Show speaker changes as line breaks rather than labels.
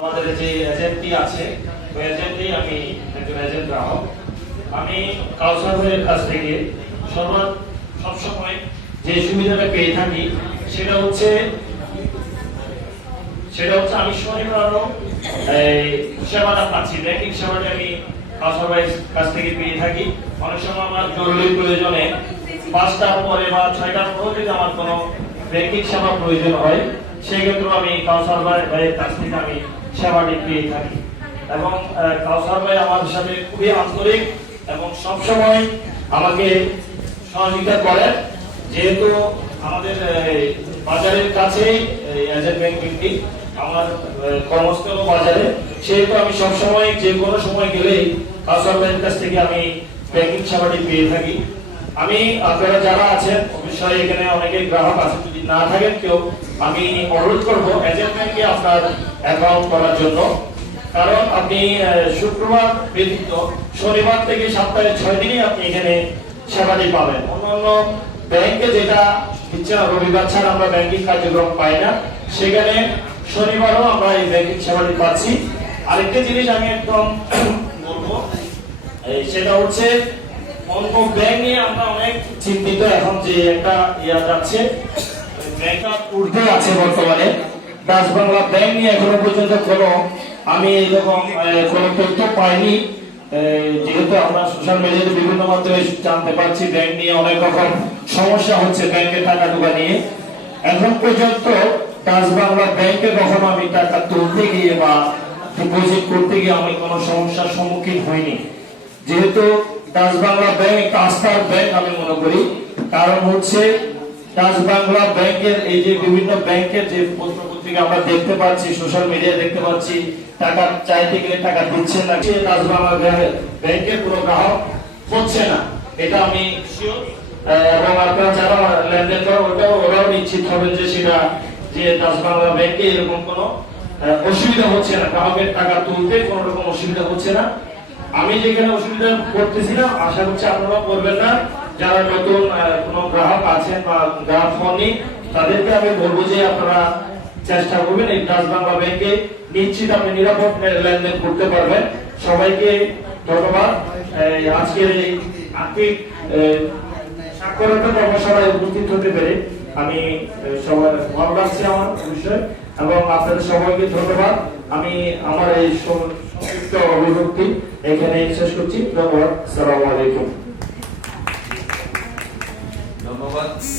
আমাদের যে এজেন্টটি আছে, ওই এজেন্টই আমি একজন এজেন্ট গ্রাহক। আমি কাউসার ভাইয়ের কাছ থেকে সর্ব সবসময় যে সুবিধাটা পেয়ে থাকি, সেটা হচ্ছে সেটা হচ্ছে আমি এই, সেবাটা পাচ্ছি। ব্যাংকিং সেবাটা আমি কাউসার ভাইয়ের কাছ থেকে পেয়ে থাকি। অনেক সময় আমার জরুরি প্রয়োজনে পাঁচটার পরে বা ছয়টার পরে যদি আমার কোনো ব্যাংকিং সেবা প্রয়োজন হয় সেক্ষেত্রে আমি কাউসার ভাইয়ের কাছ থেকে আমি সেবাটি পেয়ে থাকি। এবং কাউসার ভাই আমার সাথে খুবই আন্তরিক এবং সবসময় আমাকে সহযোগিতা করেন। যেহেতু আমাদের বাজারের কাছেই এজেন্ট ব্যাংকিংটি, আমার কর্মস্থল বাজারে, সেহেতু আমি সবসময় যে কোনো সময় গেলেই কাউসার ভাইয়ের কাছ থেকে আমি ব্যাংকিং সেবাটি পেয়ে থাকি। আমি, আপনারা যারা আছেন, অবশ্যই এখানে অনেকে গ্রাহক আছে যদি না থাকেন কেউ, আমি অনুরোধ করব এজেন্ট ব্যাংকে আপনার অ্যাকাউন্ট করার জন্য। কারণ আপনি শুক্রবার ব্যতীত শনিবার থেকে সপ্তাহে ছয় দিনই আপনি এখানে সেবাটি পাবেন। অন্যান্য ব্যাংকে যেটা দিচ্ছে না, রবিবার ছাড়া আমরা ব্যাংকিং কার্যক্রম পাই না, সেখানে শনিবারও আমরা এই ব্যাংকিং সেবাটি পাচ্ছি। আরেকটা জিনিস আমি একদম বলব সেটা হচ্ছে অন্য ব্যাংক নিয়ে আমরা অনেক চিন্তিত এখন যে একটা ইয়া যাচ্ছে। উর্ধে বাংলা ব্যাংক নিয়ে এখনও পর্যন্ত আমি এরকম আহ, কোনো পাইনি। যেহেতু আমরা বিভিন্ন জানতে পারছি ব্যাংক নিয়ে অনেক সমস্যা হচ্ছে ব্যাংকে টাকা নিয়ে। এখন পর্যন্ত ডাচ বাংলা ব্যাংকে কখনো আমি টাকা তুলতে গিয়ে বা ডিপোজিট করতে গিয়ে আমি কোনো সমস্যার সম্মুখীন হইনি। যেহেতু ডাচ বাংলা ব্যাংক একটা আস্থার ব্যাংক আমি মনে করি। কারণ হচ্ছে বাংলা ব্যাংকের এই যে বিভিন্ন ব্যাংকের যে আমরা দেখতে পাচ্ছি সোশ্যাল দেখতে পাচ্ছি, টাকা চাইতে গেলে টাকা না। বাংলা ব্যাংকের কোনো গ্রাহক হচ্ছে না। এটা আমি। এবং আপনারা যারা লেনদেন করেন, ওটাও ওরাও নিশ্চিত হবেন যে সেটা, যে ডাচ বাংলা ব্যাংকে এরকম কোনো অসুবিধা হচ্ছে না। গ্রাহকের টাকা তুলতে কোনো রকম অসুবিধা হচ্ছে না। আমি যেখানে অসুবিধা করতেছিলাম, আশা করছি আপনারাও করবেন না। যারা নতুন কোনো গ্রাহক আছেন বা গ্রাহক হননি, তাদেরকে আমি বলব যে আপনারা চেষ্টা করবেন এই ডাচ বাংলা ব্যাংকে নিশ্চিত আপনি নিরাপদ লেনদেন করতে পারবেন। সবাইকে ধন্যবাদ। আজকের এই আর্থিক সাক্ষরতা কর্মশালায় উপস্থিত হতে পেরে আমি সবাই ভালো লাগছে আমার বিষয় এবং আপনাদের সবাইকে ধন্যবাদ। আমি আমার এই সংক্ষিপ্ত অভিব্যক্তি এখানে শেষ করছি। ধন্যবাদ। সালামু আলাইকুম।
ধন্যবাদ।